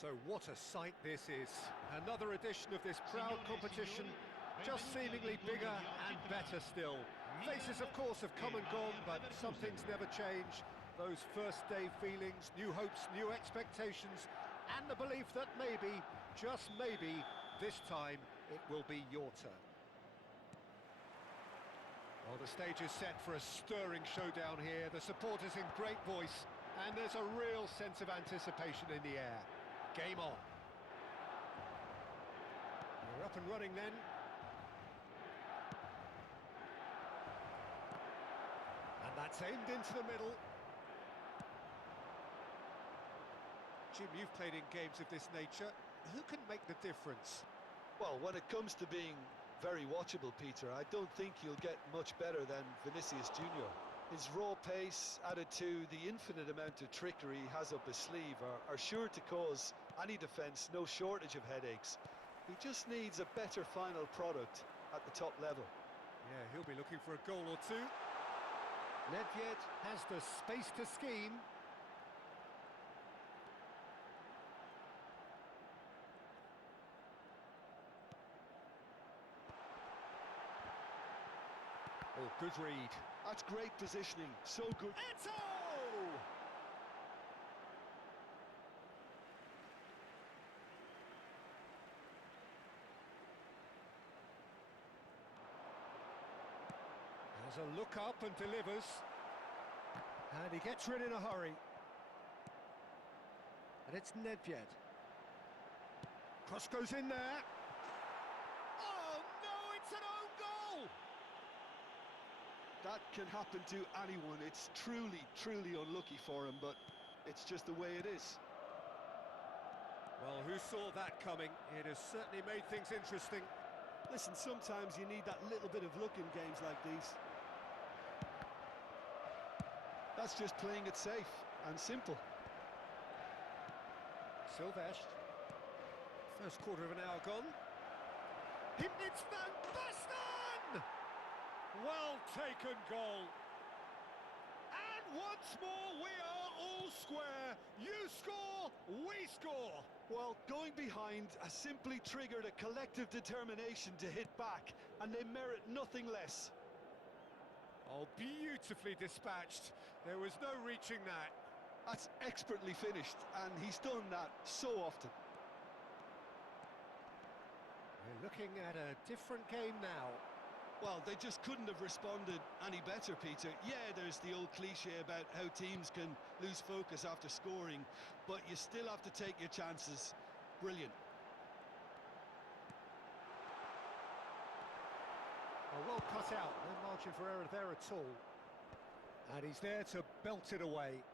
So what a sight this is. Another edition of this proud competition, just seemingly bigger and better still. Faces, of course, have come and gone, but some things never change. Those first day feelings, new hopes, new expectations, and the belief that maybe, just maybe, this time it will be your turn. Well, the stage is set for a stirring showdown here. The supporters in great voice, and there's a real sense of anticipation in the air. Game on. We're up and running then. And that's aimed into the middle. Jim, you've played in games of this nature. Who can make the difference? Well, when it comes to being very watchable, Peter, I don't think you'll get much better than Vinicius Junior. His raw pace, added to the infinite amount of trickery he has up his sleeve, are sure to cause any defence no shortage of headaches. He just needs a better final product at the top level. Yeah, he'll be looking for a goal or two. Nedved has the space to scheme. Oh, good read. That's great positioning, so good. Eto'o! Has a look up and delivers. And he gets rid in a hurry. And it's Nedved. Cross goes in there. Oh no, it's an own goal! That can happen to anyone. It's truly, truly unlucky for him, but it's just the way it is. Well, who saw that coming? It has certainly made things interesting. Listen, sometimes you need that little bit of luck in games like these. That's just playing it safe and simple. Silvestre. First quarter of an hour gone. It's Van Basten! Well taken goal. And once more we are all square. You score, we score. Well, going behind has simply triggered a collective determination to hit back, and they merit nothing less. Oh, beautifully dispatched. There was no reaching that. That's expertly finished, and he's done that so often. We're looking at a different game now. Well, they just couldn't have responded any better, Peter. Yeah, there's the old cliche about how teams can lose focus after scoring, but you still have to take your chances. Brilliant. Oh, well cut out, no margin for error there at all. And he's there to belt it away.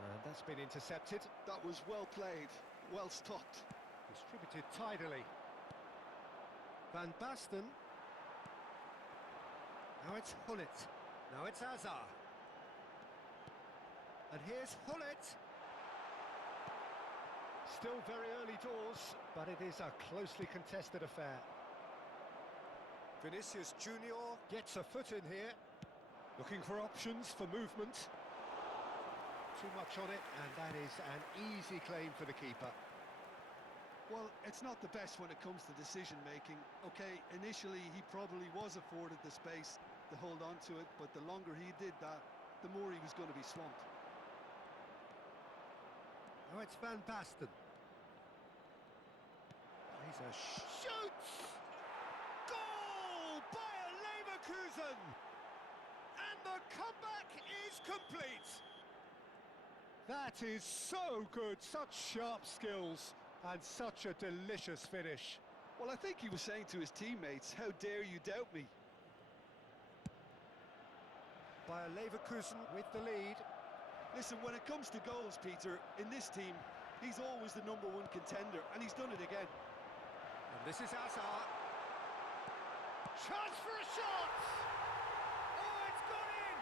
And that's been intercepted. That was well played, well stopped. Distributed tidily. Van Basten. Now it's Gullit. Now it's Hazard. And here's Gullit. Still very early doors, but it is a closely contested affair. Vinicius Junior gets a foot in here. Looking for options for movement. Too much on it, and that is an easy claim for the keeper. Well, it's not the best when it comes to decision-making. OK, initially he probably was afforded the space to hold on to it, but the longer he did that, the more he was going to be swamped. Now it's Van Basten. He's a shoots! Goal! Bayer Leverkusen! And the comeback is complete! That is so good, such sharp skills. And such a delicious finish. Well, I think he was saying to his teammates, how dare you doubt me? Bayer Leverkusen with the lead. Listen, when it comes to goals, Peter, in this team, he's always the #1 contender, and he's done it again. And this is Hazard. Chance for a shot! Oh, it's gone in!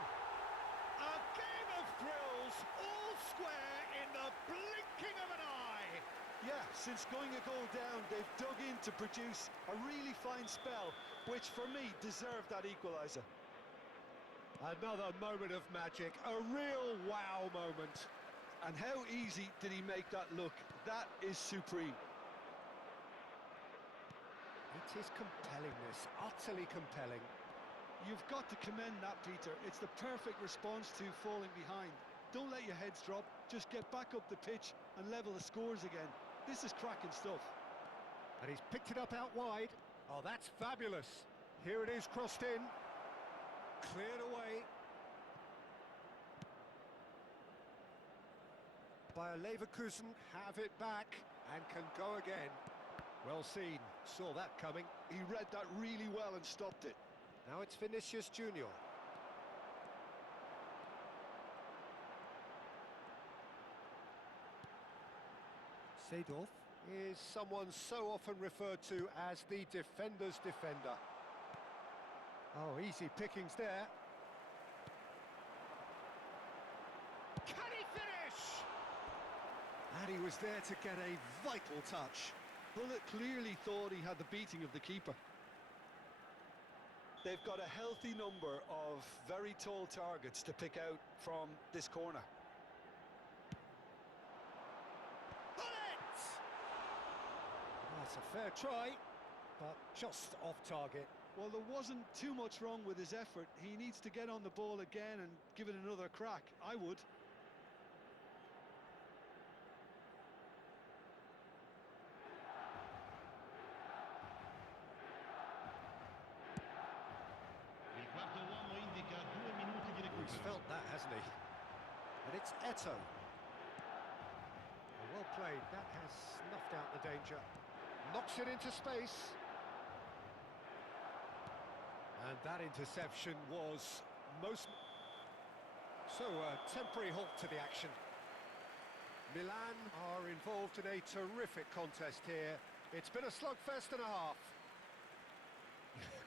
A game of thrills, all square in the blinking of an eye. Yeah, since going a goal down, they've dug in to produce a really fine spell, which for me deserved that equaliser. Another moment of magic, a real wow moment. And how easy did he make that look? That is supreme. It is compelling, this, utterly compelling. You've got to commend that, Peter. It's the perfect response to falling behind. Don't let your heads drop, just get back up the pitch and level the scores again. This is cracking stuff. And he's picked it up out wide. Oh, that's fabulous. Here it is, crossed in. Cleared away. Bayer Leverkusen have it back and can go again. Well seen, saw that coming. He read that really well and stopped it. Now it's Vinicius Junior. Seedorf is someone so often referred to as the defender's defender. Oh, easy pickings there. Can he finish? And he was there to get a vital touch. Bullet clearly thought he had the beating of the keeper. They've got a healthy number of very tall targets to pick out from this corner. That's a fair try, but just off target. Well, there wasn't too much wrong with his effort. He needs to get on the ball again and give it another crack. I would. He's felt that, hasn't he? And it's Eto'o. Well played. That has snuffed out the danger. Knocks it into space. And that interception was most... So, a temporary halt to the action. Milan are involved in a terrific contest here. It's been a slugfest and a half.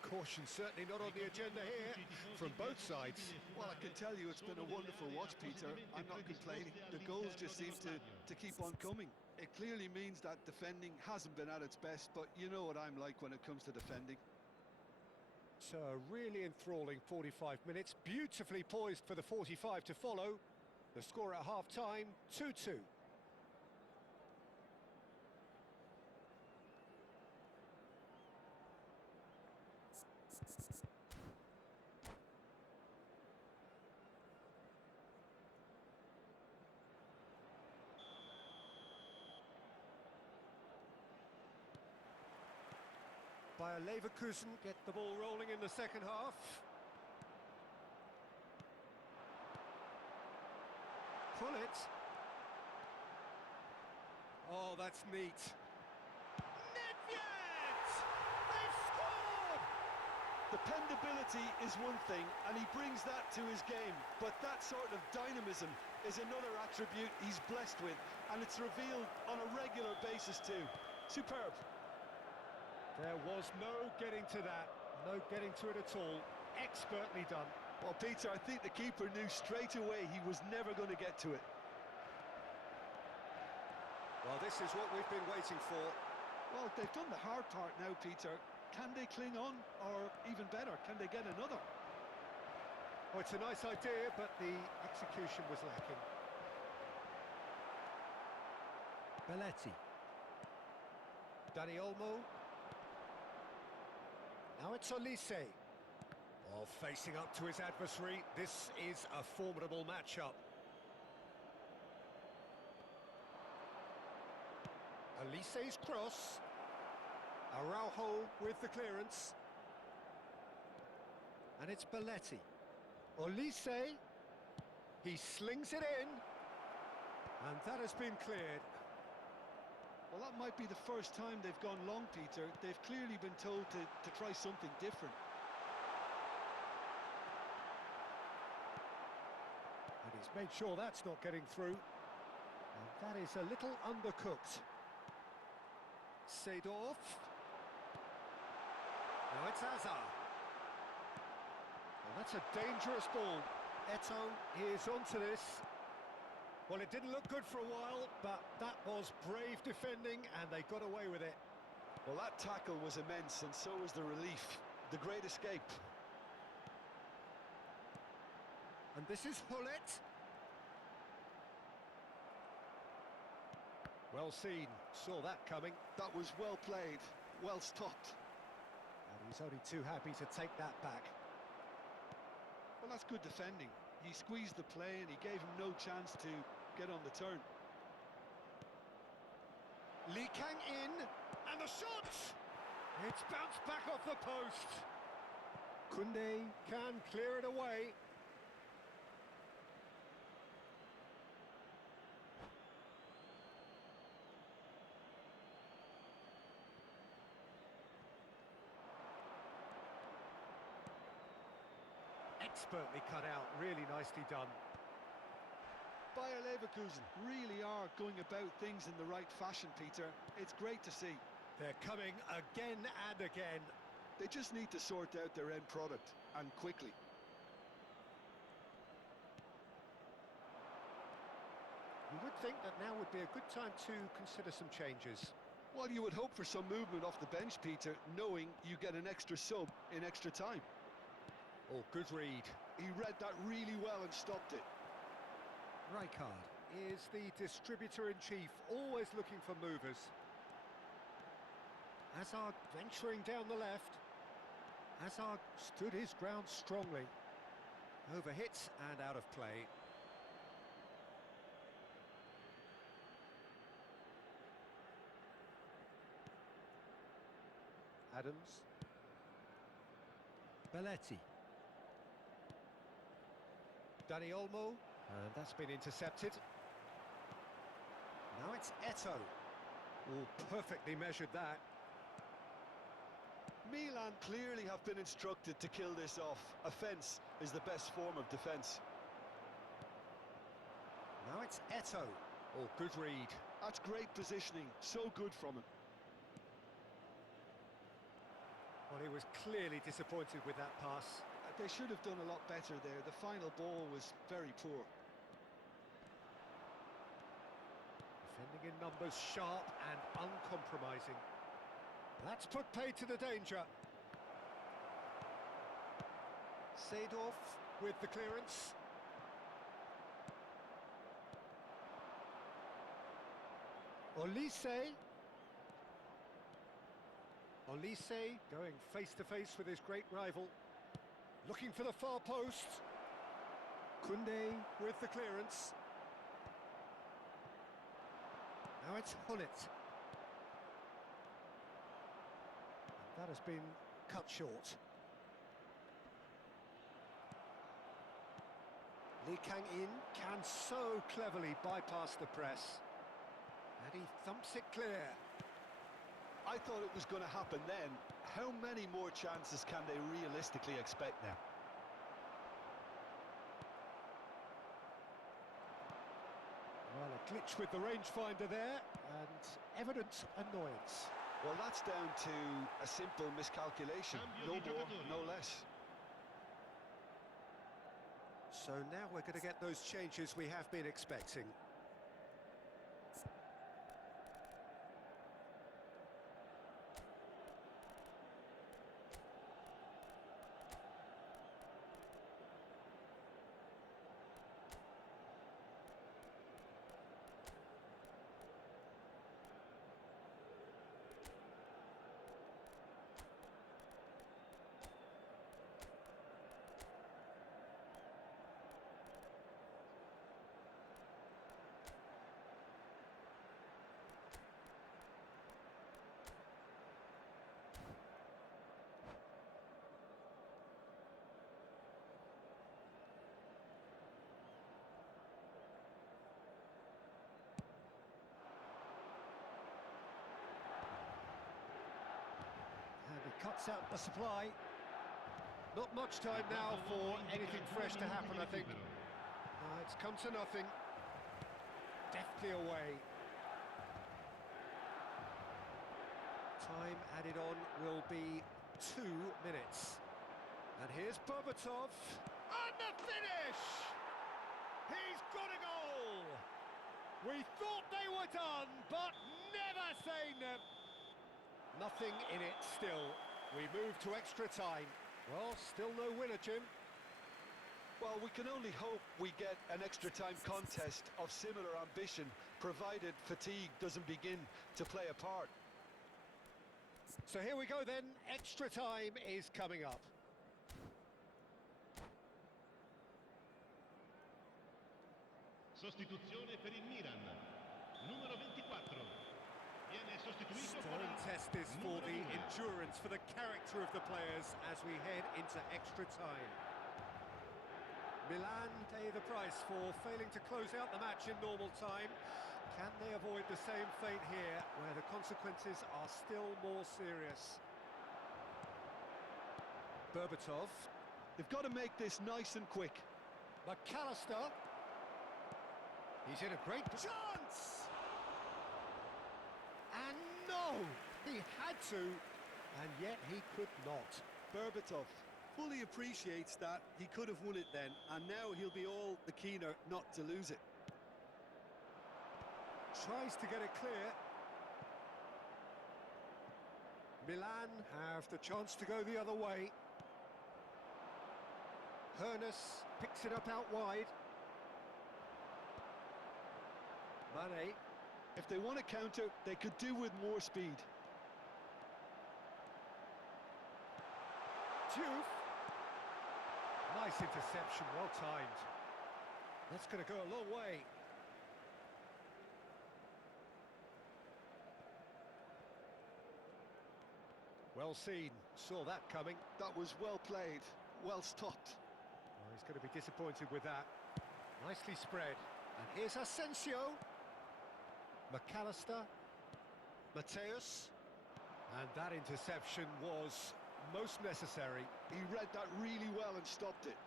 Caution certainly not on the agenda here from both sides. Well, I can tell you it's been a wonderful watch, Peter. I'm not complaining. The goals just seem to keep on coming. It clearly means that defending hasn't been at its best, but you know what I'm like when it comes to defending. So a really enthralling 45 minutes, beautifully poised for the 45 to follow. The score at half-time, 2-2. Bayer Leverkusen get the ball rolling in the second half. Pull it. Oh, that's neat. Nedved! They've scored! Dependability is one thing, and he brings that to his game. But that sort of dynamism is another attribute he's blessed with, and it's revealed on a regular basis too. Superb. There was no getting to that, no getting to it at all. Expertly done. Well, Peter, I think the keeper knew straight away he was never going to get to it. Well, this is what we've been waiting for. Well, they've done the hard part now, Peter. Can they cling on, or even better, can they get another? Oh, it's a nice idea, but the execution was lacking. Belletti. Dani Olmo. Now it's Olise. Oh, facing up to his adversary. This is a formidable matchup. Olise's cross. Araujo with the clearance. And it's Belletti. Olise. He slings it in. And that has been cleared. Well, that might be the first time they've gone long, Peter. They've clearly been told to try something different. And he's made sure that's not getting through. And that is a little undercooked. Seedorf. Now it's Hazard. Well, that's a dangerous ball. Eto'o is onto this. Well, it didn't look good for a while, but that was brave defending, and they got away with it. Well, that tackle was immense, and so was the relief. The great escape. And this is Hullet. Well seen, saw that coming. That was well played, well stopped. And he's only too happy to take that back. Well, that's good defending. He squeezed the play and he gave him no chance to get on the turn. Lee Kang in, and the shot! It's bounced back off the post. Koundé can clear it away. Expertly cut out, really nicely done. Bayer Leverkusen really are going about things in the right fashion, Peter. It's great to see. They're coming again and again. They just need to sort out their end product, and quickly. You would think that now would be a good time to consider some changes. Well, you would hope for some movement off the bench, Peter, knowing you get an extra sub in extra time. Oh, good read. He read that really well and stopped it. Rijkaard is the distributor-in-chief, always looking for movers. Hazard venturing down the left. Hazard stood his ground strongly. Overhit and out of play. Adams. Belletti. Dani Olmo, and that's been intercepted. Now it's Eto'o. Oh, perfectly measured that. Milan clearly have been instructed to kill this off. Offence is the best form of defence. Now it's Eto'o. Oh, good read. That's great positioning, so good from him. Well, he was clearly disappointed with that pass. They should have done a lot better there. The final ball was very poor. Defending in numbers, sharp and uncompromising. That's put paid to the danger. Seedorf with the clearance. Olise. Olise going face-to-face with his great rival. Looking for the far post. Koundé with the clearance. Now it's Hullet. That has been cut short. Lee Kang in can so cleverly bypass the press. And he thumps it clear. I thought it was going to happen then. How many more chances can they realistically expect now? Well, a glitch with the rangefinder there, and evident annoyance. Well, that's down to a simple miscalculation. No more, no less. So now we're going to get those changes we have been expecting. Cuts out the supply. Not much time now for anything fresh to happen, I think. It's come to nothing. Deftly away. Time added on will be 2 minutes. And here's Berbatov. And the finish! He's got a goal! We thought they were done, but never say never. Nothing in it still. We move to extra time. Well, still no winner, Jim. Well, we can only hope we get an extra time contest of similar ambition, provided fatigue doesn't begin to play a part. So here we go then, extra time is coming up. Sostituzione per il Milan. Numero 24. Viene sostituito Stern test this for numero the 2. endurance, for the character of the players as we head into extra time. Milan pay the price for failing to close out the match in normal time. Can they avoid the same fate here, where the consequences are still more serious? Berbatov. They've got to make this nice and quick. McAllister. He's in a great chance! And no! He had to, and yet he could not. Berbatov fully appreciates that he could have won it then, and now he'll be all the keener not to lose it. Tries to get it clear. Milan have the chance to go the other way. Hoeneß picks it up out wide. Mane. If they want to counter, they could do with more speed. Diouf. Nice interception, well timed. That's going to go a long way. Well seen, saw that coming. That was well played, well stopped. Oh, he's going to be disappointed with that. Nicely spread. And here's Asensio. McAllister. Mateus. And that interception was most necessary. He read that really well and stopped it.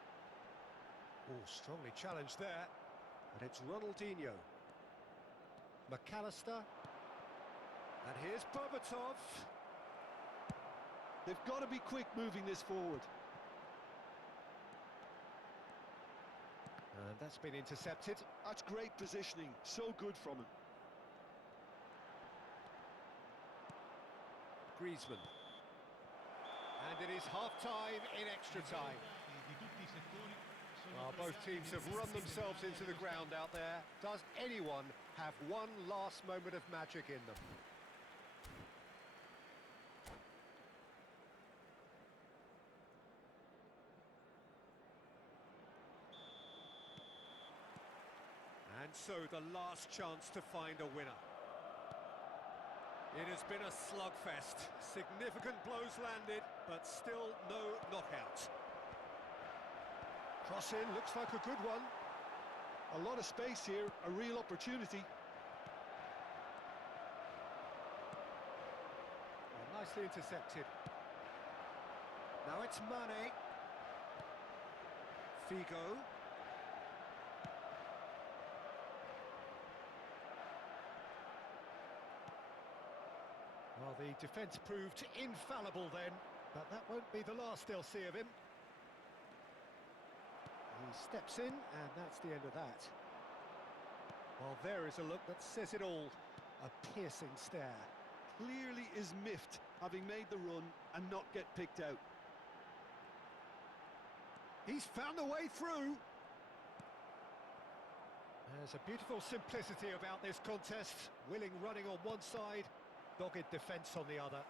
Oh, strongly challenged there. And it's Ronaldinho. McAllister. And here's Berbatov. They've got to be quick moving this forward. And that's been intercepted. That's great positioning, so good from him. Griezmann. And it is half-time in extra time. di tutti i settori sono Both teams have run themselves into the ground out there. Does anyone have one last moment of magic in them? And so the last chance to find a winner. It has been a slugfest. Significant blows landed, but still no knockout. Cross in, looks like a good one. A lot of space here, a real opportunity. Oh, nicely intercepted. Now it's Mane. Figo. Well, the defence proved infallible then, but that won't be the last they'll see of him. He steps in, and that's the end of that. Well, there is a look that says it all. A piercing stare. Clearly is miffed, having made the run and not get picked out. He's found a way through. There's a beautiful simplicity about this contest. Willing running on one side, dogged defence on the other.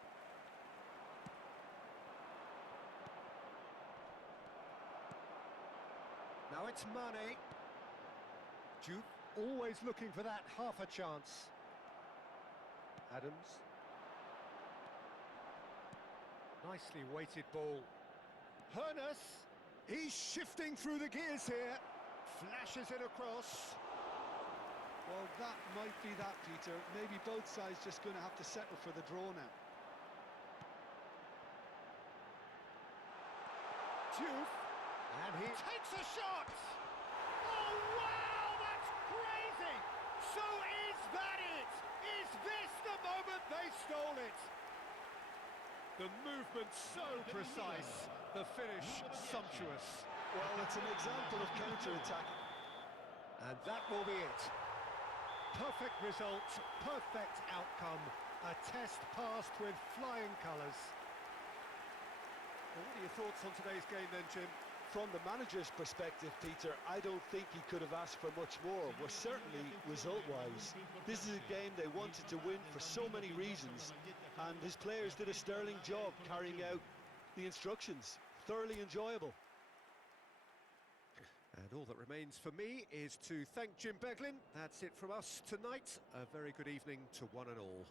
Now it's Mane. Jude always looking for that half a chance. Adams. Nicely weighted ball. Hoeneß. He's shifting through the gears here. Flashes it across. Well, that might be that, Peter. Maybe both sides just going to have to settle for the draw now. Diouf. And he takes a shot! Oh, wow! That's crazy! So is that it? Is this the moment they stole it? The movement so precise, the finish sumptuous. Well, it's an example of counter-attack. And that will be it. Perfect result, perfect outcome. A test passed with flying colours. What are your thoughts on today's game then, Jim? From the manager's perspective, Peter, I don't think he could have asked for much more. Well, certainly result-wise. This is a game they wanted to win for so many reasons, and his players did a sterling job carrying out the instructions. Thoroughly enjoyable. And all that remains for me is to thank Jim Beglin. That's it from us tonight. A very good evening to one and all.